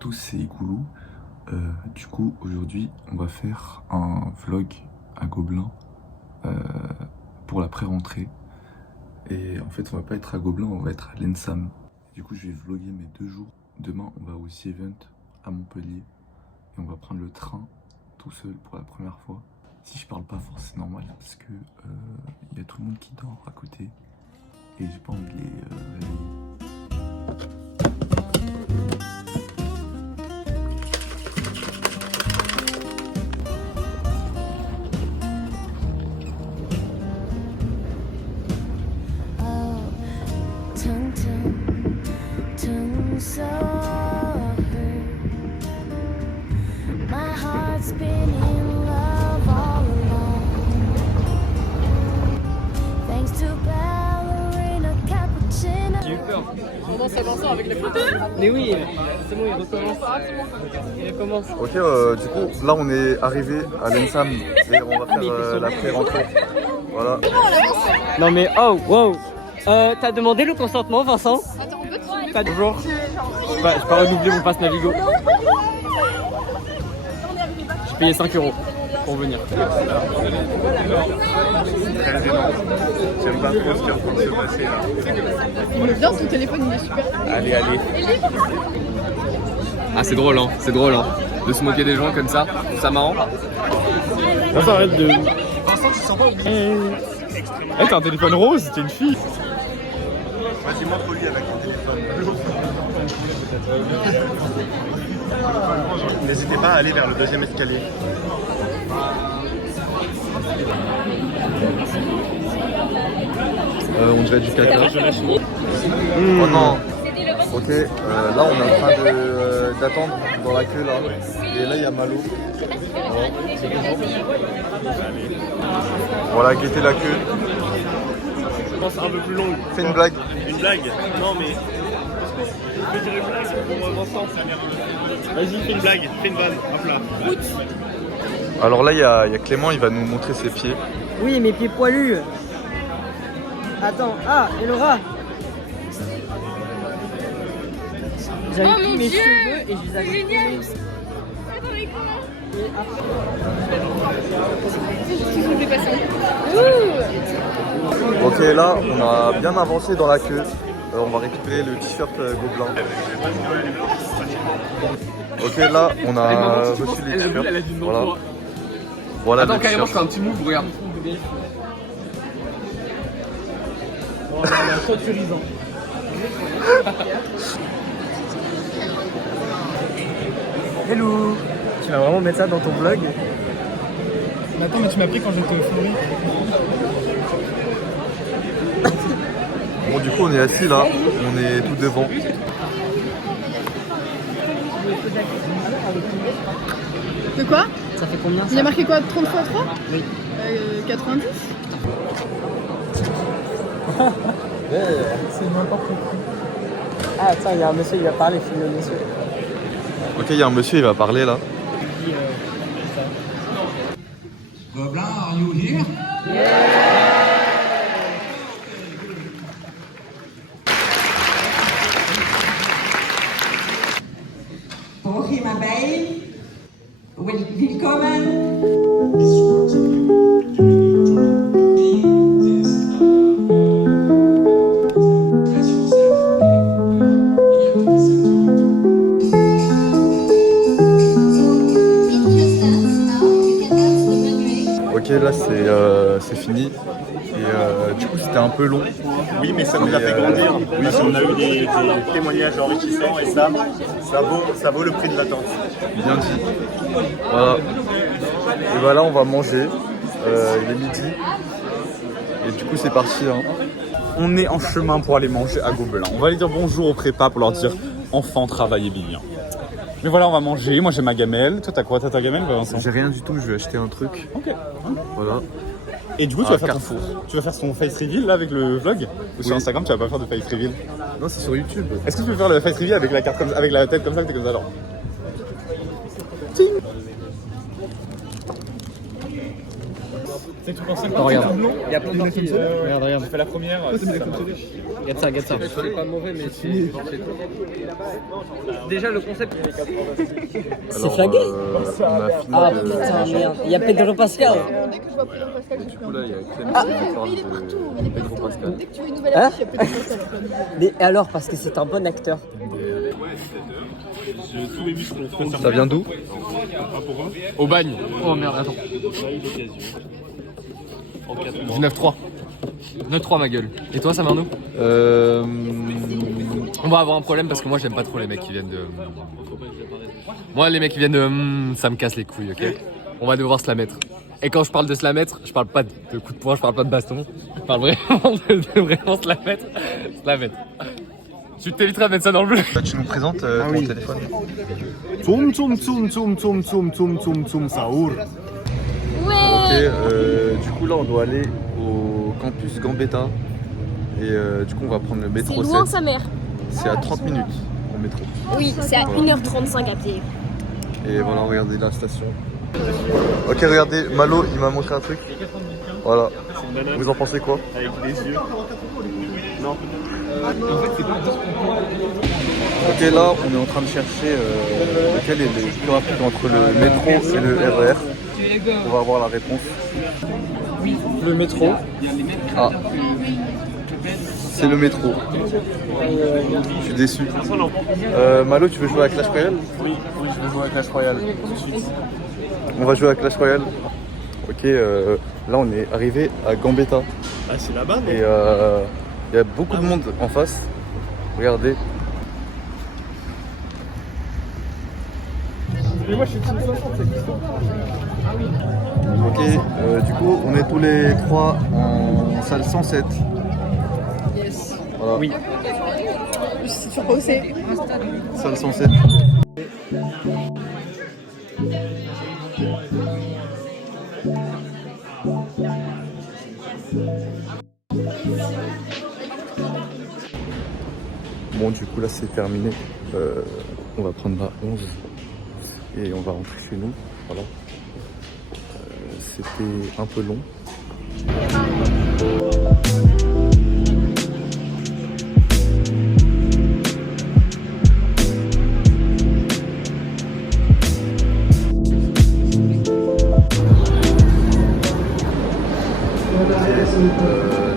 tous, c'est Igoulou. Du coup, aujourd'hui, on va faire un vlog à Gobelin pour la pré-rentrée. Et en fait, on va pas être à Gobelin, on va être à l'ENSAM. Du coup, je vais vlogger mes 2 jours. Demain, on va au Sea Event à Montpellier. Et on va prendre le train tout seul pour la première fois. Si je parle pas fort, c'est normal parce que y a tout le monde qui dort à côté. Et j'ai pas envie de les réveiller. J'ai eu peur. Pendant sa lanceur avec les photos. Mais oui, c'est bon, il recommence. Il recommence. Ok, du coup, là on est arrivé à l'ENSAM et on va faire la pré-rentrée. Voilà. Non mais oh, wow. T'as demandé le consentement, Vincent? Attends, on peut Pas bonjour. Je vais pas renouveler mon passe Navigo. J'ai payé 5 € pour venir. J'aime pas trop ce qui est en train de se passer là. Il est bien, ton téléphone il est super. Allez, allez. Ah, c'est drôle, hein, de se moquer des gens comme ça. Je trouve ça marrant. Vincent, arrête de. Vincent, tu sens pas Eh, t'as un téléphone rose, t'es une fille. Vas-y, montre-lui avec ton téléphone. N'hésitez pas à aller vers le deuxième escalier. On dirait du caca. Oh non. Ok, là on est en train d'attendre dans la queue là. Et là il y a Malo. Voilà, guettez la queue. Je pense un peu plus longue. Fais une blague. Une blague? Non, mais. Je peux dire une blague pour Vincent. Vas-y, fais une blague, fais une vanne. Hop là. Alors là il y a Clément, il va nous montrer ses pieds. Oui, mes pieds poilus. Attends, ah, et Laura. J'avais pris mes cheveux et je les avais coulés. Ok, là on a bien avancé dans la queue. On va récupérer le t-shirt Gobelin. Ok, là on a reçu les t-shirts. Voilà. Voilà. Attends, le carrément, je t-shirt. fais un petit move, regarde. Oh là là, trop turisant. Hello. Tu vas vraiment mettre ça dans ton vlog? Mais attends, mais tu m'as pris quand j'étais au Fleury. Bon, du coup on est assis là, on est tout devant. De quoi? Ça fait combien Il y a ça? marqué quoi? 30 x 3? Oui. 90? C'est n'importe quoi. Ah, attends, il y a un monsieur, il va parler, filme le monsieur. Ok, il y a un monsieur, il va parler là. Gobelin, are you here? Hochima Bay, willkommen. Ok, là c'est fini. Et du coup c'était un peu long. Oui, mais ça nous a fait grandir. Oui, on a eu des témoignages enrichissants et ça vaut le prix de l'attente. Bien dit. Voilà. Et voilà, on va manger. Il est midi. Et du coup c'est parti. Hein. On est en chemin pour aller manger à Gobelin. On va aller dire bonjour aux prépas pour leur dire enfin travaillez bien. Mais voilà, on va manger. Moi j'ai ma gamelle. Toi t'as quoi? T'as ta gamelle, Vincent? J'ai rien du tout, je vais acheter un truc. Ok. Voilà. Et du coup, tu Ah, vas faire Carrefour. tu vas faire son face reveal là avec le vlog? Ou sur Oui. Instagram, tu vas pas faire de face reveal? Non, c'est sur YouTube. Est-ce que tu peux faire le face reveal avec la carte comme avec la tête comme ça, que t'es comme ça genre? Ting. Tu penses Attends, regarde. blond? Il y a plein de parties. Regarde, regarde. J'ai fait la première. Regarde ça, regarde ça. C'est pas mauvais, mais c'est. Déjà, le concept. C'est flagué on a fini Ah de- putain, merde. Il y a Pedro Pascal. Dès que je vois Pedro Pascal, je Du suis coup là il y a Clem Ah, qui nous parle il est partout, de il est Pedro partout. Pascal. Dès que tu veux une nouvelle Hein affiche, il y a Pedro Pascal. à plein de vidéos. Mais alors, parce que c'est un bon acteur. Ça vient d'où? Au bagne. Oh merde, attends. 9-3. 9-3 ma gueule. Et toi, ça vient d'où? On va avoir un problème parce que moi j'aime pas trop les mecs qui viennent de. Moi les mecs qui viennent de. Ça me casse les couilles, ok? On va devoir se la mettre. Et quand je parle de se la mettre, je parle pas de coup de poing, je parle pas de baston. Je parle vraiment de vraiment se la mettre. Se la mettre. Tu t'éviteras de mettre ça dans le bleu. Tu nous présentes ton téléphone. Tsum tsum tsum tsum tsum tsum tsum tsum tsum Saour. Ok, du coup là on doit aller au campus Gambetta et du coup on va prendre le métro C'est loin 7. sa mère. C'est à 30 minutes en métro. Oui, c'est à 1h35 à pied. Et voilà, regardez la station. Ok, regardez, Malo il m'a montré un truc. Voilà. Vous en pensez quoi? Avec des yeux. Non. Ok, là on est en train de chercher lequel est le plus rapide entre le métro et le RER. On va avoir la réponse. Le métro. Ah, c'est le métro. Je suis déçu. Malo, tu veux jouer à Clash Royale? Oui, je vais jouer à Clash Royale tout de suite. On va jouer à Clash Royale. Ok, là on est arrivé à Gambetta. Ah, c'est là-bas, non? Et il y a beaucoup de monde en face. Regardez. Mais moi je suis team 60, c'est Christophe. Ok, du coup on est tous les trois en salle 107. Yes. Voilà. Oui. C'est toujours pas où c'est. Salle 107. Bon, du coup là c'est terminé. On va prendre la 11 et on va rentrer chez nous. Voilà. C'était un peu long.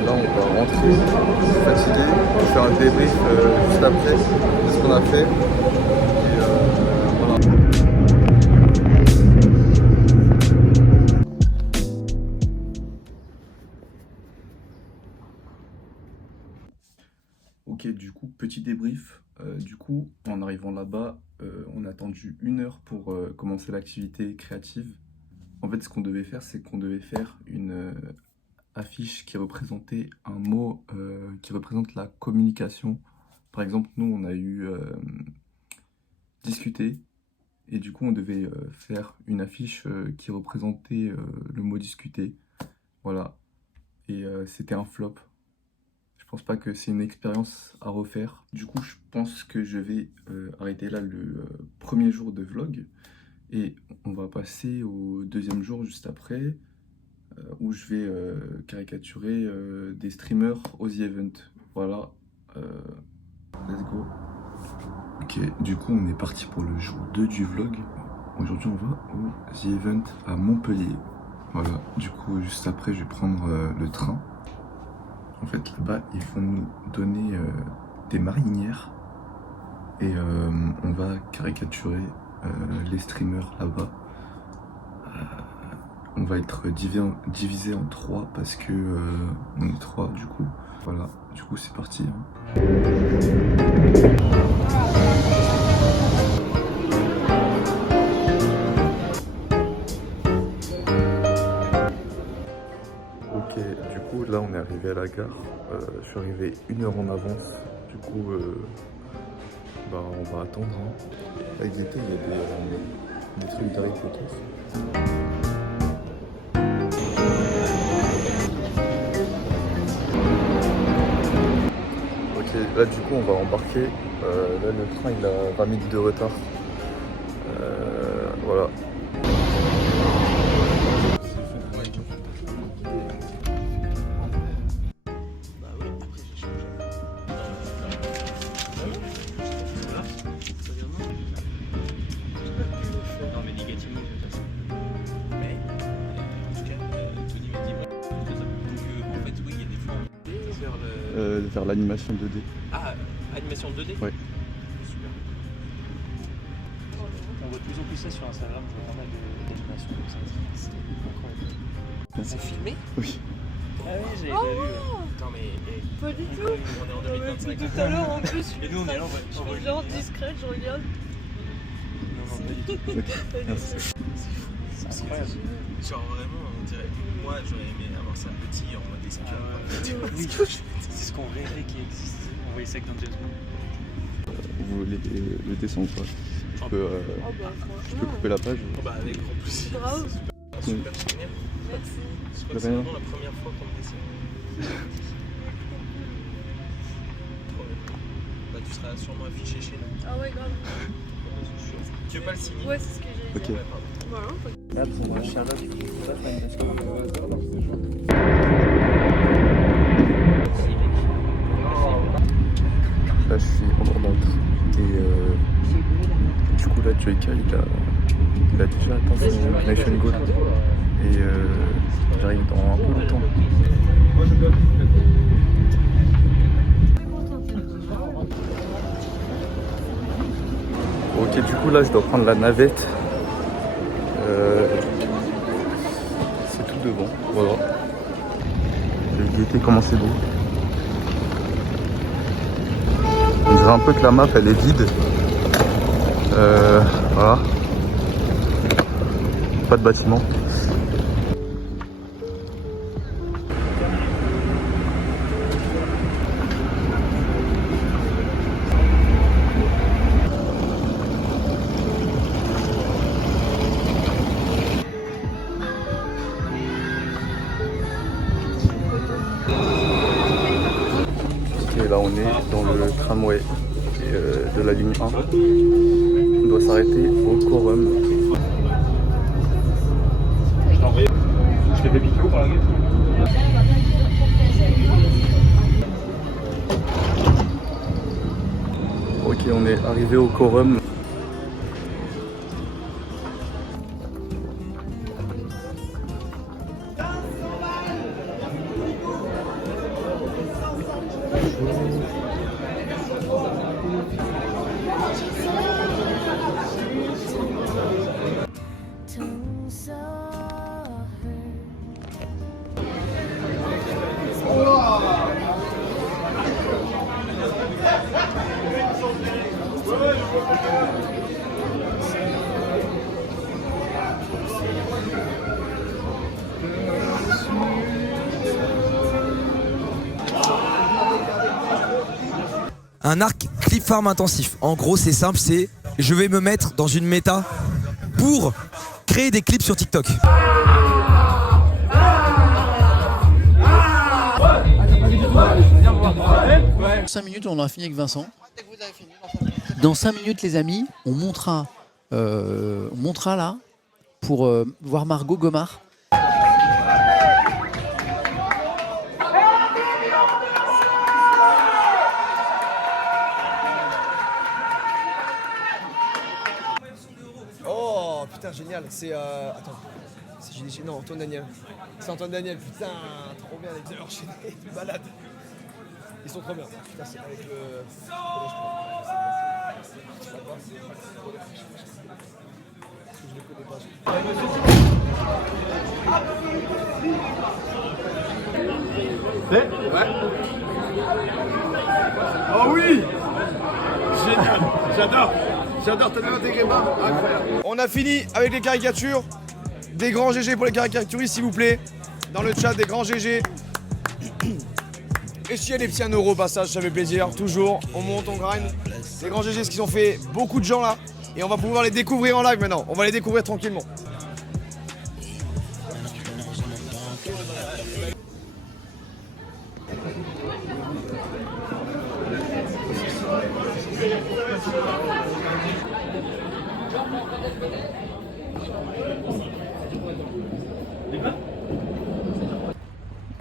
Là on va rentrer fatigué, on va faire un débrief juste après de ce qu'on a fait. Et voilà. Ok, du coup, petit débrief. Du coup, en arrivant là-bas, on a attendu 1 heure pour commencer l'activité créative. En fait, ce qu'on devait faire, c'est qu'on devait faire une affiche qui représentait un mot qui représente la communication. Par exemple, nous, on a eu discuter, et du coup, on devait faire une affiche qui représentait le mot discuter. Voilà. Et c'était un flop. Je pense pas que c'est une expérience à refaire. Du coup, je pense que je vais arrêter là le premier jour de vlog. Et on va passer au deuxième jour juste après, où je vais caricaturer des streamers au The Event. Voilà, let's go. Ok, du coup on est parti pour le jour 2 du vlog. Aujourd'hui on va au The Event à Montpellier. Voilà, du coup juste après je vais prendre le train. En fait là-bas ils vont nous donner des marinières. Et on va caricaturer les streamers là-bas. On va être divisé en 3 parce que on est 3 du coup. Voilà, du coup c'est parti. Ok, du coup là on est arrivé à la gare. Je suis arrivé 1 heure en avance. Du coup bah, on va attendre. Avec l'été il y a des trucs d'arrêt autour. Là du coup on va embarquer, là le train il a 20 minutes de retard, voilà. Vers l'animation 2D. Ah, animation 2D. Ouais. Super. On voit de plus en plus ça sur Instagram, je vois pas mal d'animations comme ça. C'est incroyable. C'est filmé? Oui. Ah ouais, j'avais déjà vu. Attends, mais. Pas du tout. On est en 2025. Tout à l'heure en plus. Et nous, on est là, Je suis genre discrète, je regarde. Non, pas du tout. C'est incroyable. Genre vraiment, on dirait. Moi, j'aurais aimé avoir ça petit en mode esclave. Oui, c'est ce qu'on rêvait qui existe. On voyait ça que dans James Bond. Vous voulez le dessin ou pas? Je peux couper la page. Oh bah, avec grand plaisir. Bravo. Super génial. Merci. Je crois que c'est vraiment la première fois qu'on me dessine. Bah, tu seras sûrement affiché chez nous. Ah ouais, grave. Tu veux pas le signer? Ouais, c'est ce que j'ai dit. Ok. Voilà. Là, pour Sherlock, Là, je suis en Normandie. Et du coup, là, Joyka, il a déjà atteint son Nation Goal. Et j'arrive dans un peu longtemps. Ok, du coup, là, je dois prendre la navette. C'est tout devant, voilà. Le gaieté, comment c'est beau. On dirait un peu que la map elle est vide. Voilà. Pas de bâtiment. Ok, là on est dans le tramway de la ligne 1. On doit s'arrêter au Quorum. Je t'ai fait piquer par la gueule. Ok, on est arrivé au Quorum. Un arc clip farm intensif. En gros, c'est simple, c'est je vais me mettre dans une méta pour créer des clips sur TikTok. Dans 5 minutes, on aura fini avec Vincent. Dans 5 minutes, les amis, on montera là pour voir Margot Gomard. Oh putain, génial. C'est. Attends. C'est non, Antoine Daniel. C'est Antoine Daniel, putain, trop bien, les heures enchaînées, de malade. Ils sont trop bien. Putain, c'est avec le. Je ne connais pas. Ouais. Oh oui! Génial, j'adore t'as bien intégré, incroyable. On a fini avec les caricatures. Des grands GG pour les caricaturistes, s'il vous plaît. Dans le chat, des grands GG. Et s'il y a des petits 1 euro au passage, ça fait plaisir. Toujours, on monte, on grind. Des grands GG, ce qu'ils ont fait beaucoup de gens là. Et on va pouvoir les découvrir en live maintenant. On va les découvrir tranquillement.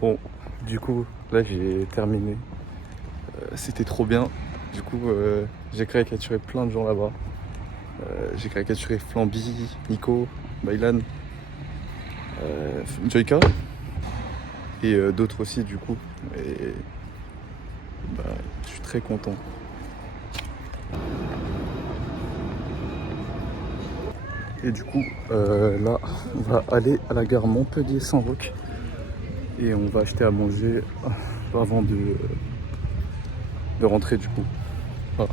Bon, du coup, là j'ai terminé. C'était trop bien. Du coup, j'ai caricaturé plein de gens là-bas. J'ai caricaturé Flamby, Nico, Bailan, Joyka et d'autres aussi du coup. Et Bah, je suis très content. Et du coup, là, on va aller à la gare Montpellier-Saint-Roch et on va acheter à manger avant de rentrer du coup. Voilà.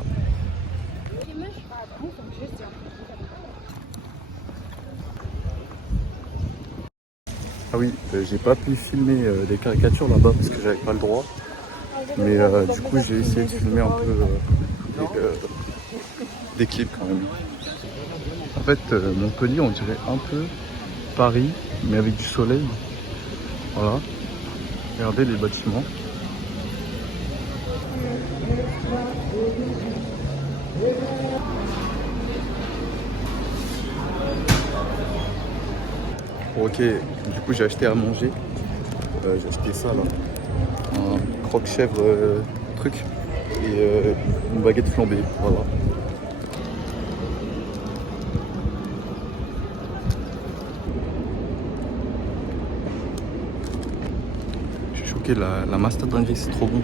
Ah oui, j'ai pas pu filmer les caricatures là-bas parce que j'avais pas le droit. Mais du coup, j'ai essayé de filmer un peu des clips quand même. En fait, Montpellier, on dirait un peu Paris, mais avec du soleil. Voilà. Regardez les bâtiments. Bon, ok, du coup j'ai acheté à manger. J'ai acheté ça là. Un croque-chèvre truc. Et une baguette flambée. Voilà. Je suis choqué, la master dinguerie, c'est trop bon.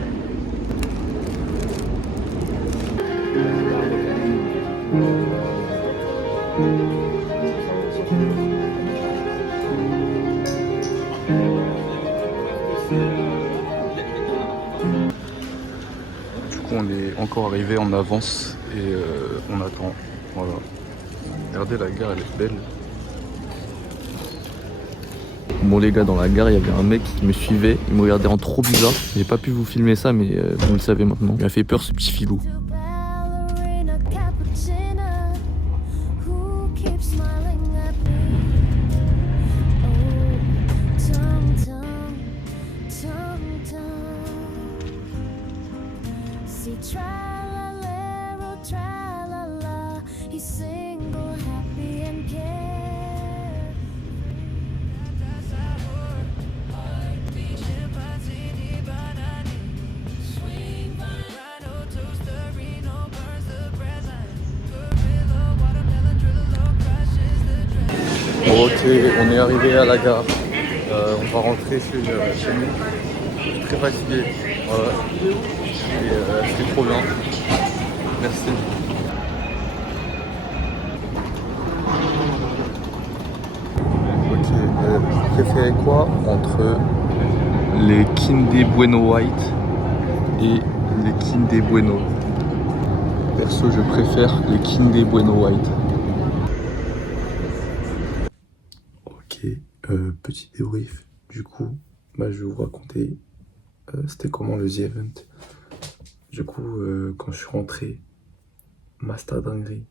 Du coup on est encore arrivé en avance et on attend. Voilà. Regardez, la gare elle est belle. Bon les gars, dans la gare il y avait un mec qui me suivait, il me regardait en trop bizarre. J'ai pas pu vous filmer ça mais vous le savez maintenant. Il m'a fait peur ce petit filou. Ok, on est arrivé à la gare. On va rentrer chez nous. Je suis très fatigué. Voilà. Et c'était trop bien. Merci. Ok, vous préférez quoi entre les Kinder Bueno White et les Kinder Bueno? Perso, je préfère les Kinder Bueno White. Ok, petit débrief. Du coup, je vais vous raconter c'était comment le The Event. Du coup, quand je suis rentré, master dinguerie,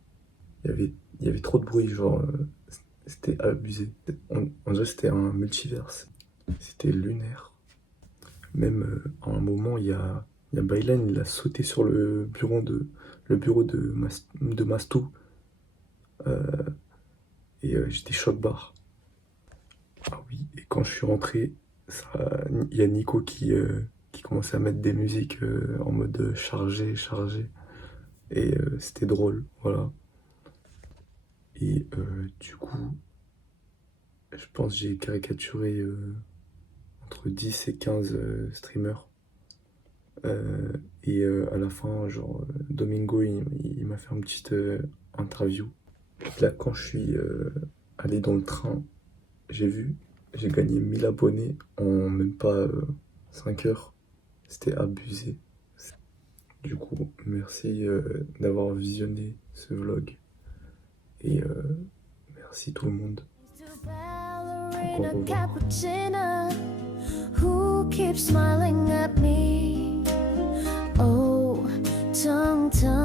il y avait trop de bruit, genre c'était abusé. On dirait que c'était un multiverse. C'était lunaire. Même à un moment, il y a Byline, il a sauté sur le bureau de Mastou. Et j'étais choc-barre. Ah oui, et quand je suis rentré, il y a Nico qui commençait à mettre des musiques en mode chargé. Et c'était drôle, voilà. Et du coup, je pense que j'ai caricaturé entre 10 et 15 streamers. Et à la fin, genre, Domingo, il m'a fait une petite interview. Là, quand je suis allé dans le train, j'ai gagné 1000 abonnés en même pas 5 heures. C'était abusé. Du coup, merci d'avoir visionné ce vlog. Et merci tout le monde. Au revoir.